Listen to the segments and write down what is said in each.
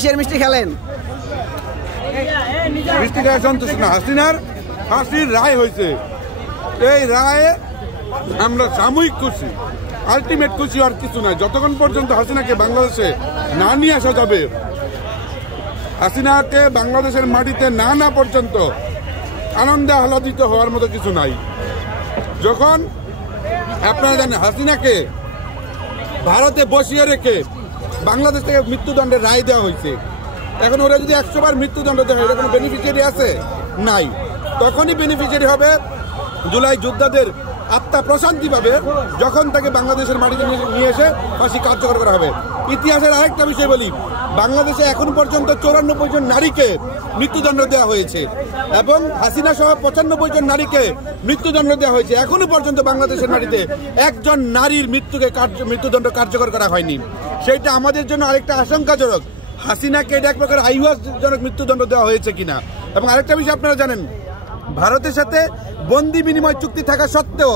কিসের মিষ্টি খেলেন? মিষ্টি খায় সন্তুষ্ট না। হাসির রায় হয়েছে, এই রায়ে আমরা সাময়িক খুশি, আলটিমেট খুশি আর কিছু নাই। যতক্ষণ পর্যন্ত হাসিনাকে বাংলাদেশে না নিয়ে আসা যাবে, হাসিনাকে বাংলাদেশের মাটিতে না পর্যন্ত আনন্দে আহ্লাদিত হওয়ার মতো কিছু নাই। যখন আপনারা জানেন হাসিনাকে ভারতে বসিয়ে রেখে বাংলাদেশ থেকে মৃত্যুদণ্ডের রায় দেওয়া হয়েছে, এখন ওরা যদি 100 বার মৃত্যুদণ্ড দেওয়া হয়, এটা কোনো বেনিফিশিয়ারি আছে? নাই। তখনই বেনিফিশিয়ারি হবে জুলাই যোদ্ধাদের আত্মা প্রশান্তি পাবে যখন তাকে বাংলাদেশের মাটিতে নিয়ে এসে ফাঁসি কার্যকর করা হবে। ইতিহাসের আরেকটা বিষয় বলি, বাংলাদেশে এখন পর্যন্ত 94 জন নারীকে মৃত্যুদণ্ড দেওয়া হয়েছে এবং হাসিনা সহ 95 জন নারীকে মৃত্যুদণ্ড দেওয়া হয়েছে। এখনো পর্যন্ত বাংলাদেশের মাটিতে একজন নারীর মৃত্যুদণ্ড কার্যকর করা হয়নি। সেইটা আমাদের জন্য আরেকটা আশঙ্কাজনক, হাসিনাকে এটা এক প্রকার আইওয়াসজনক মৃত্যুদণ্ড দেওয়া হয়েছে কিনা। এবং আরেকটা বিষয় আপনারা জানেন, ভারতের সাথে বন্দি বিনিময় চুক্তি থাকা সত্ত্বেও,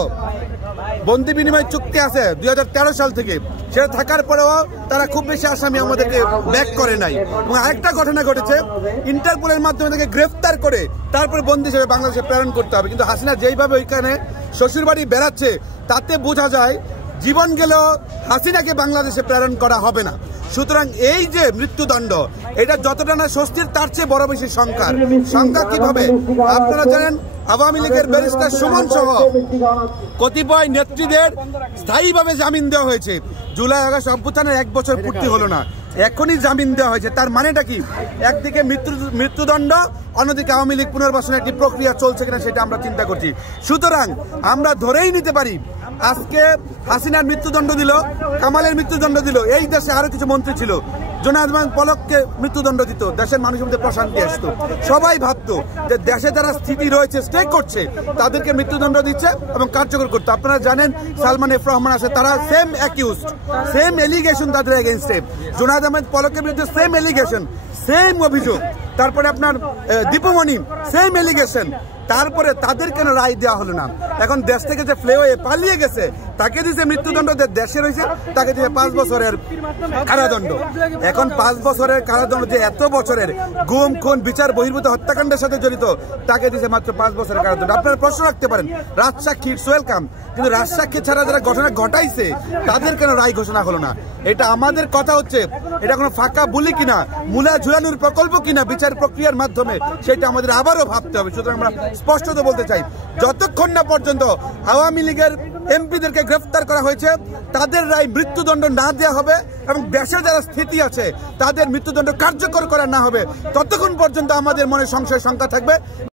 বন্দি বিনিময় চুক্তি আছে 2013 সাল থেকে, সেটা থাকার পরেও তারা খুব বেশি আসামি আমাদেরকে ব্যাক করে নাই। এবং আরেকটা ঘটনা ঘটেছে, ইন্টারপোলের মাধ্যমে তাকে গ্রেফতার করে তারপরে বন্দি হিসেবে বাংলাদেশে প্রেরণ করতে হবে। কিন্তু হাসিনা যেইভাবে ওইখানে শ্বশুরবাড়ি বেড়াচ্ছে, তাতে বোঝা যায় জীবন গেলেও হাসিনাকে বাংলাদেশে প্রেরণ করা হবে না। সুতরাং এই যে মৃত্যুদণ্ড, এটা যতটা না স্বস্তির, তার চেয়ে বড় বেশি সংখ্যা কিভাবে আপনারা জানেন, আওয়ামী লীগের ব্যারিস্টার সুমন সহ কতিপয় নেত্রীদের স্থায়ীভাবে জামিন দেওয়া হয়েছে। জুলাই আগস্ট অভ্যুত্থানের 1 বছর পূর্তি হলো না, এখনই জামিন দেওয়া হয়েছে। তার মানেটা কি? একদিকে মৃত্যুদণ্ড, অন্যদিকে আওয়ামী লীগ পুনর্বাসনের একটি প্রক্রিয়া চলছে কিনা সেটা আমরা চিন্তা করছি। সুতরাং আমরা ধরেই নিতে পারি, আজকে হাসিনার মৃত্যুদণ্ড দিল, কামালের মৃত্যুদণ্ড দিল, এই দেশে আরো কিছু মন্ত্রী ছিল, জোনায়েদ পলককে মৃত্যুদণ্ড দিত, দেশের মানুষের মধ্যে প্রশান্তি আসতো। সবাই ভাবতো যে দেশে যারা স্থিতি রয়েছে, স্টে করছে, তাদেরকে মৃত্যুদণ্ড দিচ্ছে এবং কার্যকর করতো। আপনারা জানেন সালমান এফ রহমান আছে, তারা সেম অ্যাকিউজড, সেম এলিগেশন তাদের এগেইনস্টে। জোনায়েদ আহমেদ পলকের বিরুদ্ধে সেম এলিগেশন, সেম অভিযোগ। তারপরে আপনার দীপুমণি সেম এলিগেশন, তারপরে তাদের কেন রায় দেওয়া হলো না? এখন দেশ থেকে যে ফ্লে হয়ে পালিয়ে গেছে তাকে দিয়েছে মৃত্যুদণ্ড, দেশে রয়েছে তাকে দিয়েছে 5 বছরের কারাদণ্ড। এখন 5 বছরের কারাদণ্ড, যে এত বছরের গুম খুন বিচার বহির্ভূত হত্যাকাণ্ডের সাথে জড়িত, তাকে দিয়েছে মাত্র 5 বছরের কারাদণ্ড। আপনারা প্রশ্ন রাখতে পারেন, রাজসাক্ষী ইটস ওয়েলকাম, কিন্তু রাজসাক্ষী ছাড়া যারা ঘটনা ঘটাইছে তাদের কেন রায় ঘোষণা হলো না? এটা আমাদের কথা হচ্ছে, এটা কোনো ফাঁকা বুলি কিনা, মূলা ঝুলানোর প্রকল্প কিনা বিচার প্রক্রিয়ার মাধ্যমে, সেটা আমাদের আবারও ভাবতে হবে। সুতরাং আমরা স্পষ্টত বলতে চাই, যতক্ষণ না পর্যন্ত আওয়ামী লীগের এমপিদেরকে গ্রেফতার করা হয়েছে তাদের রায় মৃত্যুদণ্ড না দেওয়া হবে এবং দেশে যারা স্থিতি আছে তাদের মৃত্যুদণ্ড কার্যকর করা না হবে, ততক্ষণ পর্যন্ত আমাদের মনে সংশয় শঙ্কা থাকবে।